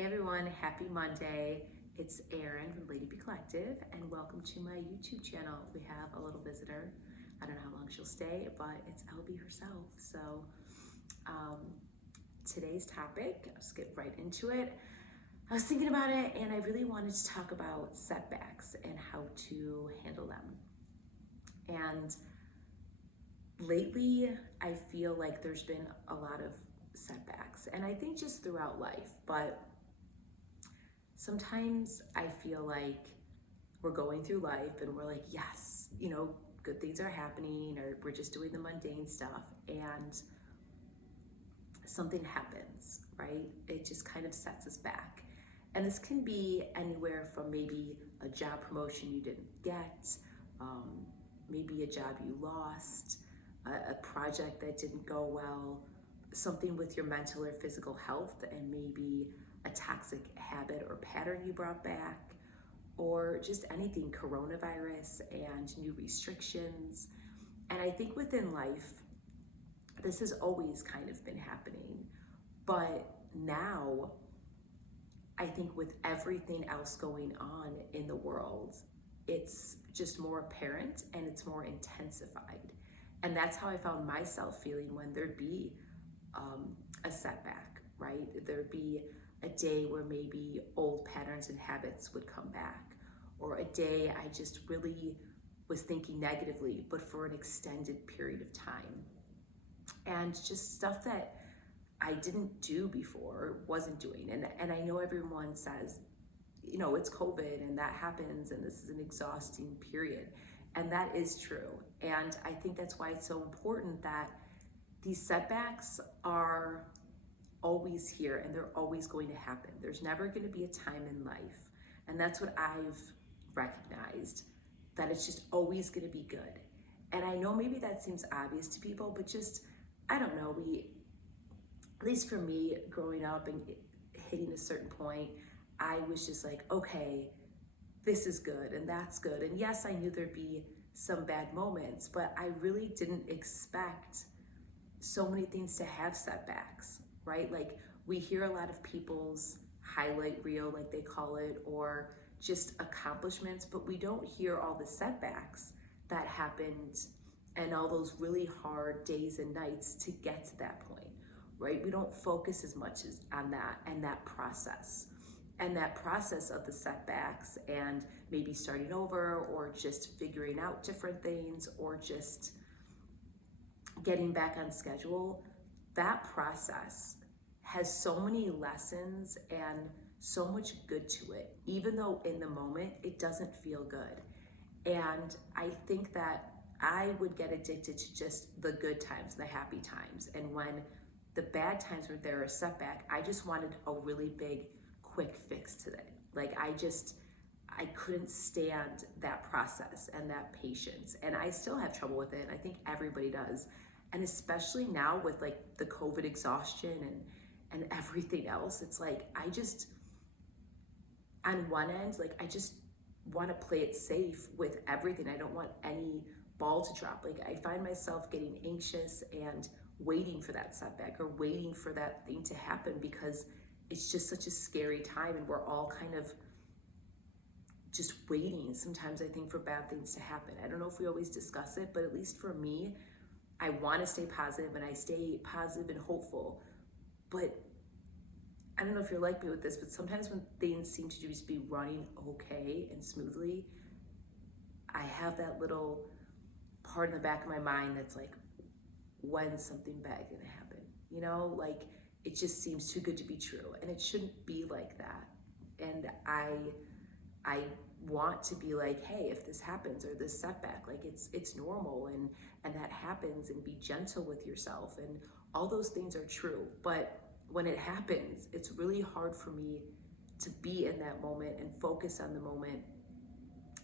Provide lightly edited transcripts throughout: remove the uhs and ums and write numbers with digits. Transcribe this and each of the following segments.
Hey everyone, happy Monday. It's Erin from Lady Be Collective and welcome to my YouTube channel. We have a little visitor. I don't know how long she'll stay, but it's LB herself. So um, today's topic, I'll just get right into it. I was thinking about it and I really wanted to talk about setbacks and how to handle them. And lately, I feel like there's been a lot of setbacks, and I think just throughout life, but sometimes I feel like we're going through life and we're like, yes, good things are happening, or we're just doing the mundane stuff, and something happens, right? It just kind of sets us back. And this can be anywhere from maybe a job promotion you didn't get, maybe a job you lost, a project that didn't go well, something with your mental or physical health, and maybe a toxic habit or pattern you brought back, or just anything, coronavirus and new restrictions. And I think within life, this has always kind of been happening. But now, I think with everything else going on in the world, it's just more apparent and it's more intensified. And that's how I found myself feeling when there'd be a setback, right? There'd be a day where maybe old patterns and habits would come back, or a day I just really was thinking negatively, but for an extended period of time. And just stuff that I didn't do before, wasn't doing. And I know everyone says, it's COVID and that happens and this is an exhausting period. And that is true. And I think that's why it's so important that these setbacks are always here and they're always going to happen. There's never going to be a time in life. And that's what I've recognized, that it's just always going to be good. And I know maybe that seems obvious to people, but just, I don't know, at least for me, growing up and hitting a certain point, I was just like, okay, this is good and that's good. And yes, I knew there'd be some bad moments, but I really didn't expect so many things to have setbacks, right? Like we hear a lot of people's highlight reel, like they call it, or just accomplishments, but we don't hear all the setbacks that happened and all those really hard days and nights to get to that point, right? We don't focus as much as on that and that process. And that process of the setbacks and maybe starting over or just figuring out different things or just getting back on schedule, that process has so many lessons and so much good to it, even though in the moment it doesn't feel good. And I think that I would get addicted to just the good times, the happy times. And when the bad times were there, a setback, I just wanted a really big quick fix to it. Like I couldn't stand that process and that patience. And I still have trouble with it. I think everybody does. And especially now with like the COVID exhaustion and everything else, it's like, on one end, like I just want to play it safe with everything. I don't want any ball to drop. Like I find myself getting anxious and waiting for that setback or waiting for that thing to happen because it's just such a scary time and we're all kind of just waiting sometimes, I think, for bad things to happen. I don't know if we always discuss it, but at least for me, I want to stay positive and I stay positive and hopeful. But I don't know if you're like me with this, but sometimes when things seem to just be running okay and smoothly, I have that little part in the back of my mind that's like, when's something bad gonna happen? Like it just seems too good to be true, and it shouldn't be like that. And I want to be like, hey, if this happens or this setback, like it's normal and that happens, and be gentle with yourself, and all those things are true. But when it happens, it's really hard for me to be in that moment and focus on the moment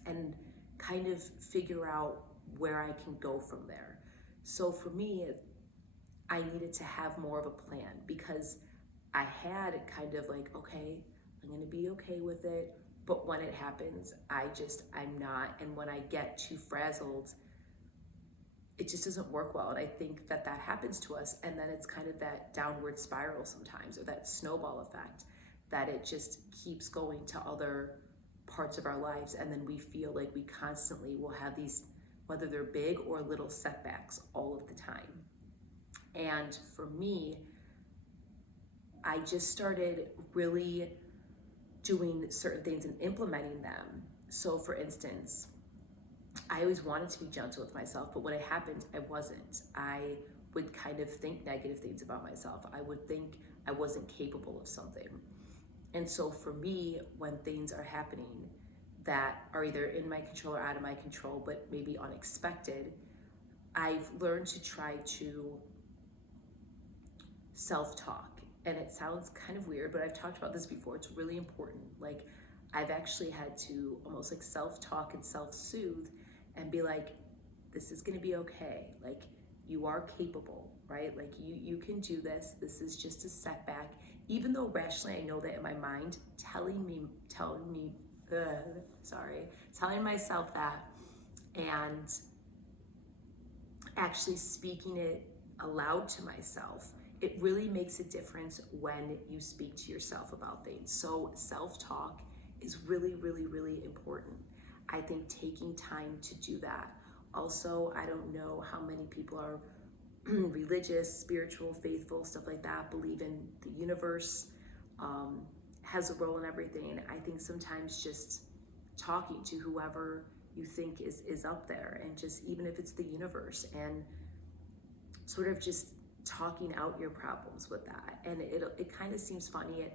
and kind of figure out where I can go from there. So for me, I needed to have more of a plan because I had kind of like, okay, I'm gonna be okay with it. But when it happens, I'm not. And when I get too frazzled, it just doesn't work well. And I think that happens to us. And then it's kind of that downward spiral sometimes, or that snowball effect that it just keeps going to other parts of our lives, and then we feel like we constantly will have these, whether they're big or little setbacks, all of the time. And for me, I just started really doing certain things and implementing them. So for instance, I always wanted to be gentle with myself, but when it happened, I wasn't. I would kind of think negative things about myself. I would think I wasn't capable of something. And so for me, when things are happening that are either in my control or out of my control, but maybe unexpected, I've learned to try to self-talk. And it sounds kind of weird, but I've talked about this before. It's really important. Like, I've actually had to almost like self-talk and self-soothe and be like, this is gonna be okay. Like, you are capable, right? Like, you can do this. This is just a setback. Even though rationally I know that in my mind, telling myself that and actually speaking it aloud to myself, it really makes a difference when you speak to yourself about things. So self-talk is really, really, really important. I think taking time to do that. Also, I don't know how many people are religious, spiritual, faithful, stuff like that, believe in the universe, has a role in everything. I think sometimes just talking to whoever you think is up there, and just even if it's the universe, and sort of just talking out your problems with that. And it kind of seems funny at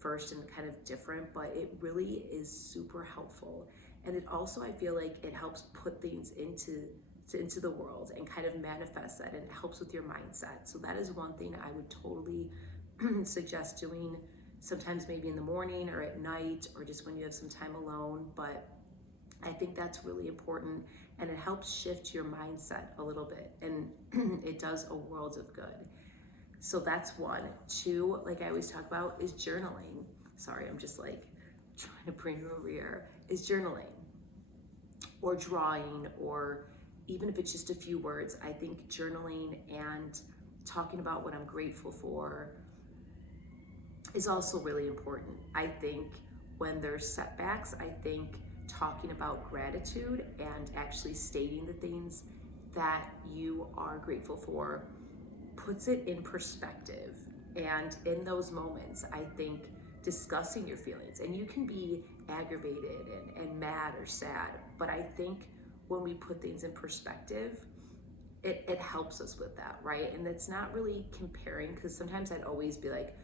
first and kind of different, but it really is super helpful. And it also, I feel like it helps put things into the world and kind of manifest that, and it helps with your mindset. So that is one thing I would totally suggest doing, sometimes maybe in the morning or at night or just when you have some time alone. But I think that's really important, and it helps shift your mindset a little bit, and it does a world of good. So that's one. Two, like I always talk about, is journaling. Sorry, I'm just like trying to bring you over here. Is journaling or drawing, or even if it's just a few words. I think journaling and talking about what I'm grateful for is also really important. I think when there's setbacks, I think talking about gratitude and actually stating the things that you are grateful for puts it in perspective. And in those moments, I think discussing your feelings, and you can be aggravated and mad or sad, but I think when we put things in perspective, it helps us with that, right? And it's not really comparing, because sometimes I'd always be like,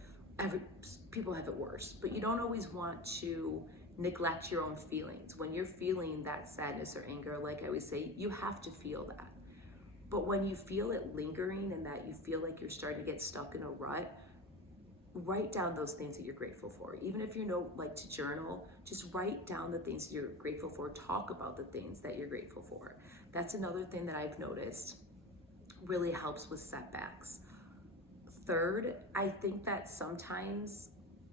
people have it worse, but you don't always want to neglect your own feelings. When you're feeling that sadness or anger, like I always say, you have to feel that. But when you feel it lingering and that you feel like you're starting to get stuck in a rut, write down those things that you're grateful for. Even if you don't like to journal, just write down the things you're grateful for. Talk about the things that you're grateful for. That's another thing that I've noticed really helps with setbacks. Third, I think that sometimes,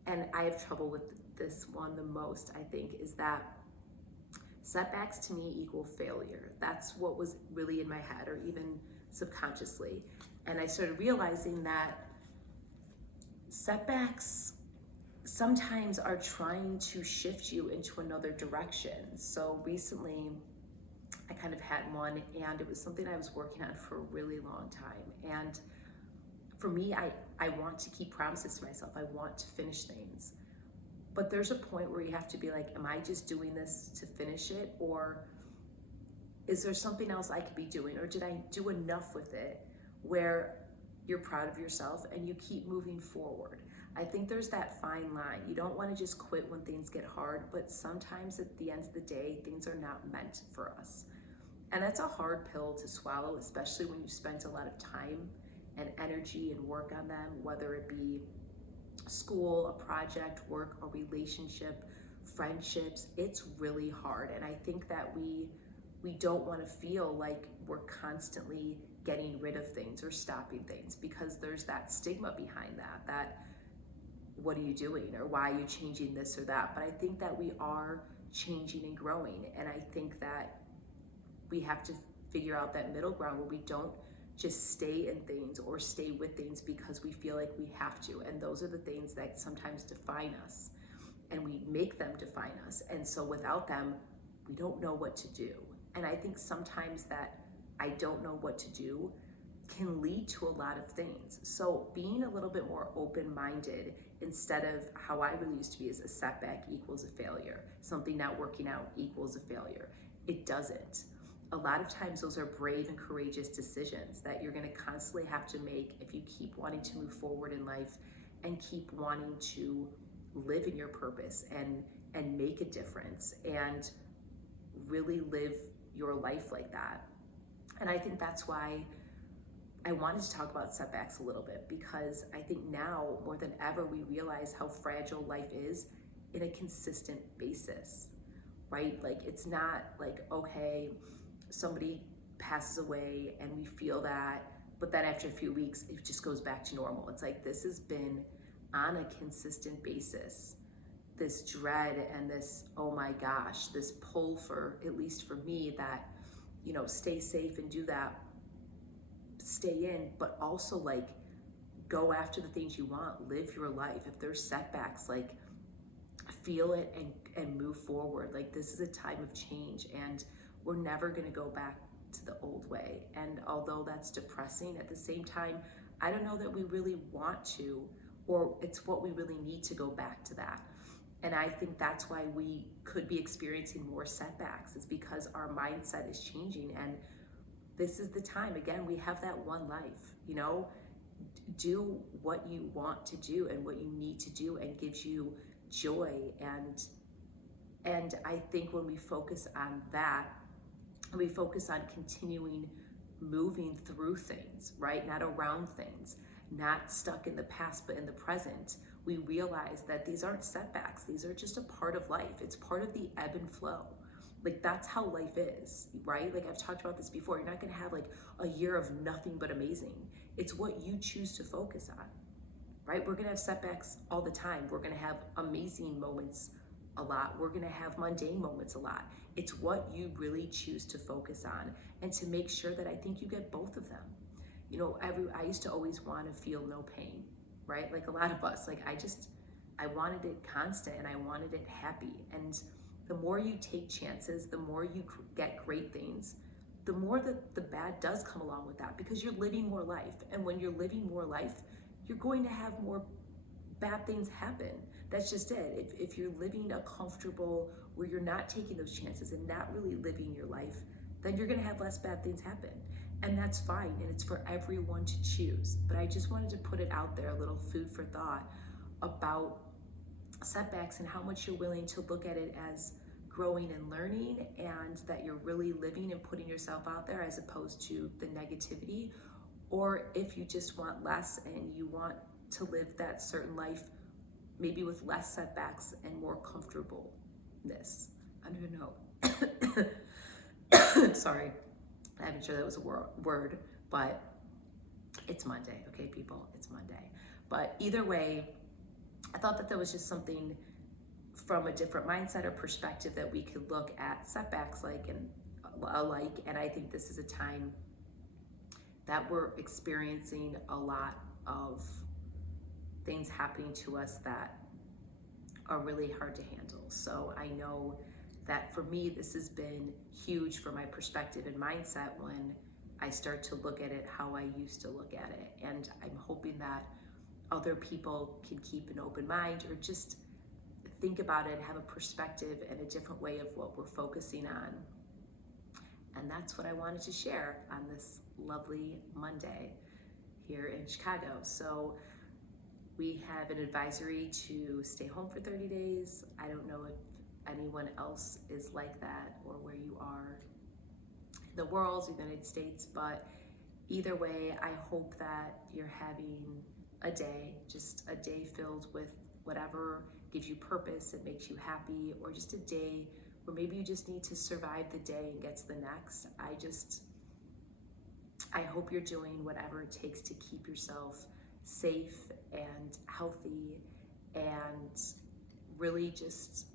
and I have trouble with this one the most, I think, is that setbacks to me equal failure. That's what was really in my head, or even subconsciously. And I started realizing that setbacks sometimes are trying to shift you into another direction. So recently, I kind of had one, and it was something I was working on for a really long time. And for me, I want to keep promises to myself. I want to finish things. But there's a point where you have to be like, am I just doing this to finish it? Or is there something else I could be doing? Or did I do enough with it where you're proud of yourself and you keep moving forward? I think there's that fine line. You don't want to just quit when things get hard, but sometimes at the end of the day, things are not meant for us. And that's a hard pill to swallow, especially when you spent a lot of time and energy and work on them, whether it be school, a project, work, a relationship, friendships. It's really hard. And I think that we don't want to feel like we're constantly getting rid of things or stopping things, because there's that stigma behind that what are you doing, or why are you changing this or that? But I think that we are changing and growing, and I think that we have to figure out that middle ground where we don't just stay in things or stay with things because we feel like we have to. And those are the things that sometimes define us, and we make them define us. And so without them, we don't know what to do. And I think sometimes that I don't know what to do can lead to a lot of things. So being a little bit more open-minded, instead of how I really used to be, is a setback equals a failure. Something not working out equals a failure. It doesn't. A lot of times those are brave and courageous decisions that you're going to constantly have to make if you keep wanting to move forward in life and keep wanting to live in your purpose and make a difference and really live your life like that. And I think that's why I wanted to talk about setbacks a little bit, because I think now more than ever we realize how fragile life is in a consistent basis, right? Like, it's not like, okay, somebody passes away and we feel that, but then after a few weeks it just goes back to normal. It's like, this has been on a consistent basis, this dread and this, oh my gosh, this pull, for at least for me, that, you know, stay safe and do that, stay in, but also like go after the things you want, live your life. If there's setbacks, like feel it and move forward. Like, this is a time of change, and we're never going to go back to the old way. And although that's depressing, at the same time, I don't know that we really want to, or it's what we really need to go back to that. And I think that's why we could be experiencing more setbacks, is because our mindset is changing. And this is the time, again, we have that one life, you know, do what you want to do and what you need to do and gives you joy. And I think when we focus on that, we focus on continuing moving through things, right? Not around things, not stuck in the past, but in the present. We realize that these aren't setbacks. These are just a part of life. It's part of the ebb and flow. Like, that's how life is, right? Like, I've talked about this before. You're not going to have like a year of nothing but amazing. It's what you choose to focus on, right? We're going to have setbacks all the time. We're going to have amazing moments a lot. We're going to have mundane moments a lot. It's what you really choose to focus on, and to make sure that I think you get both of them. You know, I used to always want to feel no pain, right? Like a lot of us, like I wanted it constant and I wanted it happy. And the more you take chances, the more you get great things, the more that the bad does come along with that, because you're living more life. And when you're living more life, you're going to have more bad things happen. That's just it. If you're living a comfortable, where you're not taking those chances and not really living your life, then you're going to have less bad things happen. And that's fine. And it's for everyone to choose. But I just wanted to put it out there, a little food for thought about setbacks and how much you're willing to look at it as growing and learning, and that you're really living and putting yourself out there as opposed to the negativity. Or if you just want less and you want to live that certain life, maybe with less setbacks and more comfortableness. I don't know. Sorry, I'm not sure that was a word, but it's Monday, okay, people? It's Monday. But either way, I thought that there was just something from a different mindset or perspective that we could look at setbacks like and alike. And I think this is a time that we're experiencing a lot of things happening to us that are really hard to handle. So I know that for me, this has been huge for my perspective and mindset when I start to look at it how I used to look at it. And I'm hoping that other people can keep an open mind, or just think about it, have a perspective and a different way of what we're focusing on. And that's what I wanted to share on this lovely Monday here in Chicago. So we have an advisory to stay home for 30 days. I don't know if anyone else is like that or where you are in the world, United States, but either way, I hope that you're having a day, just a day filled with whatever gives you purpose and makes you happy, or just a day where maybe you just need to survive the day and get to the next. I hope you're doing whatever it takes to keep yourself safe and healthy, and really just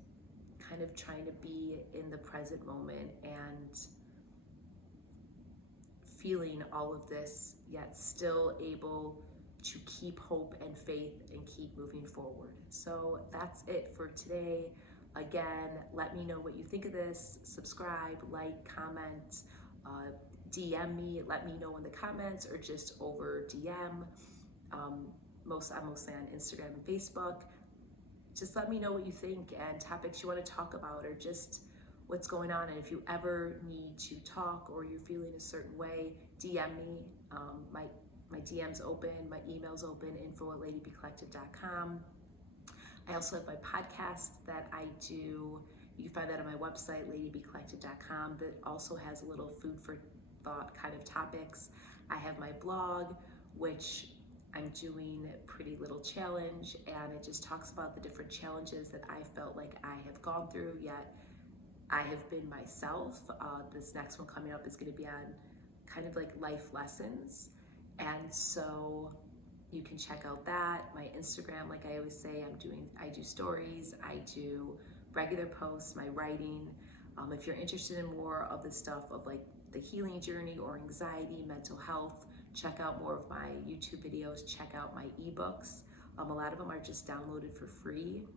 kind of trying to be in the present moment and feeling all of this, yet still able to keep hope and faith and keep moving forward. So that's it for today. Again, let me know what you think of this. Subscribe, like, comment, DM me, let me know in the comments or just over DM. I'm mostly on Instagram and Facebook. Just let me know what you think and topics you want to talk about or just what's going on. And if you ever need to talk or you're feeling a certain way, DM me. My DM's open, my email's open, info@ladybcollective.com. I also have my podcast that I do. You can find that on my website, ladybcollective.com, that also has a little food for thought kind of topics. I have my blog, which I'm doing a pretty little challenge, and it just talks about the different challenges that I felt like I have gone through, yet I have been myself. This next one coming up is going to be on kind of like life lessons. And so you can check out that. My Instagram, like I always say, I do stories, I do regular posts, my writing. If you're interested in more of the stuff of like the healing journey or anxiety, mental health, check out more of my YouTube videos, check out my ebooks. A lot of them are just downloaded for free.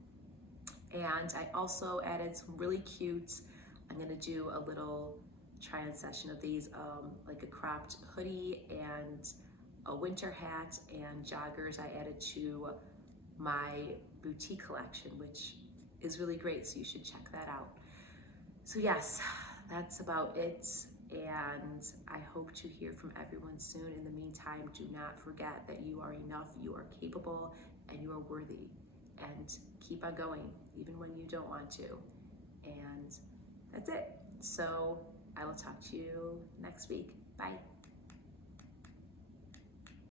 And I also added some really cute, I'm gonna do a little try-on session of these, like a cropped hoodie and a winter hat and joggers I added to my boutique collection, which is really great, so you should check that out. So yes, that's about it, and I hope to hear from everyone soon. In the meantime, do not forget that you are enough, you are capable, and you are worthy, and keep on going, even when you don't want to. And that's it. So I will talk to you next week. Bye.